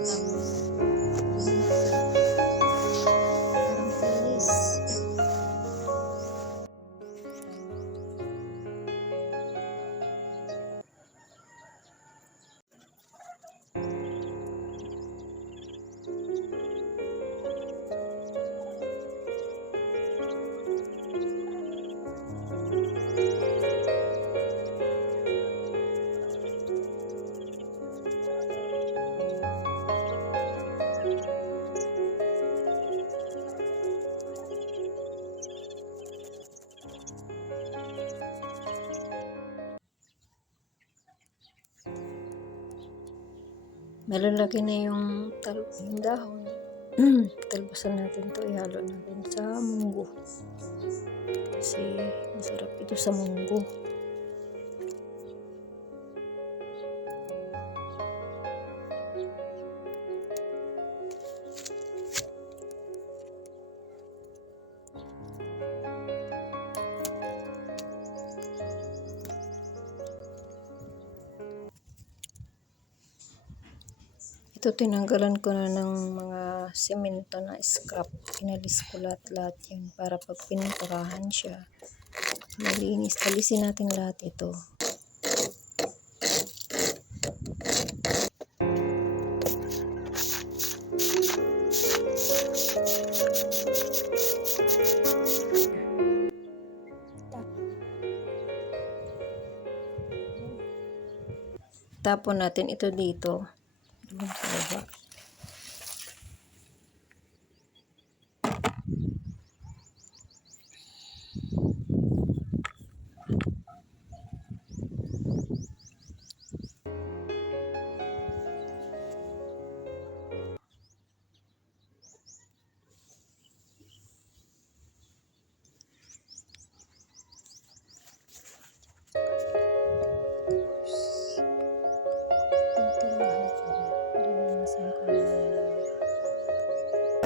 Tapos, binatan. Parang kinis. Malalaki na yung dahon. Talbusan natin to, ihalo natin sa munggo. Kasi masarap ito sa munggo. Ito tinanggalan ko na ng mga semento na scrap. Pinalis ko lahat yun para pag pininturahan siya malinis. Alisin natin lahat ito. Tapon natin ito dito. Sa baba.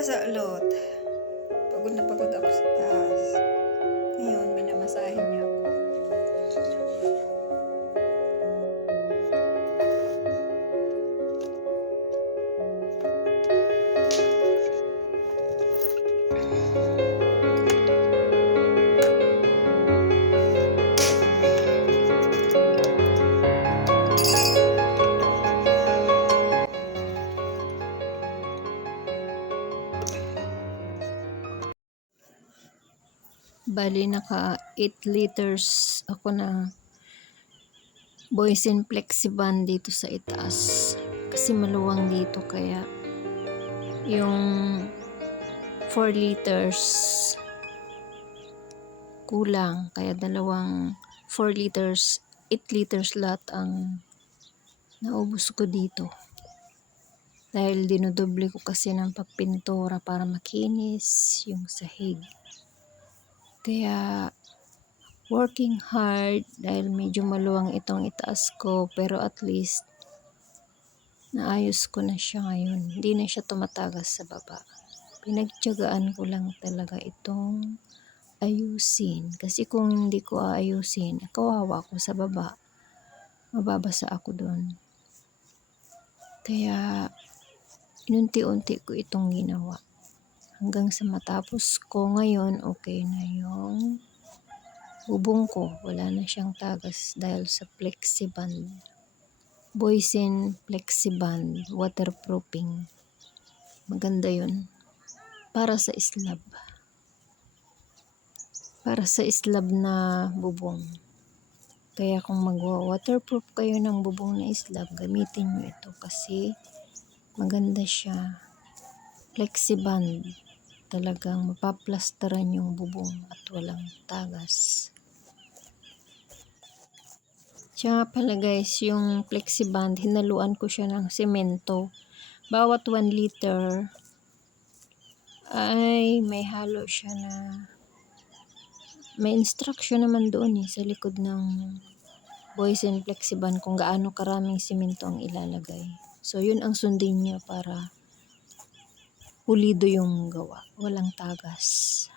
Sa lot. Pagod na pagod ako sa taas. Ngayon, minamasahe niya ako. Bali, naka 8 liters ako na Boysen Flexi-Band dito sa itaas. Kasi maluwang dito, kaya yung 4 liters kulang. Kaya dalawang 4 liters, 8 liters lahat ang naubos ko dito. Dahil dinodoble ko kasi ng pagpintura para makinis yung sahig. Kaya working hard dahil medyo maluwang itong itaas ko, pero at least naayos ko na siya ngayon. Hindi na siya tumatagas sa baba. Pinagtiyagaan ko lang talaga itong ayusin. Kasi kung hindi ko aayusin, kawawa ko sa baba. Mababasa ako doon. Kaya inunti-unti ko itong ginawa. Hanggang sa matapos ko ngayon, okay na yung bubong ko. Wala na siyang tagas dahil sa Flexi-Band. Boysen Flexi-Band, waterproofing. Maganda yun. Para sa slab. Para sa slab na bubong. Kaya kung magwa-waterproof kayo ng bubong na slab, gamitin nyo ito kasi maganda siya. Flexi-Band. Talagang mapaplasteran yung bubong at walang tagas. Siya pala guys, yung Flexi-Band, hinaluan ko siya ng semento. Bawat 1 liter ay may halo siya na may instruction naman doon sa likod ng Boysen Flexi-Band kung gaano karaming semento ang ilalagay. So yun ang sundin niya para pulido yung gawa, walang tagas.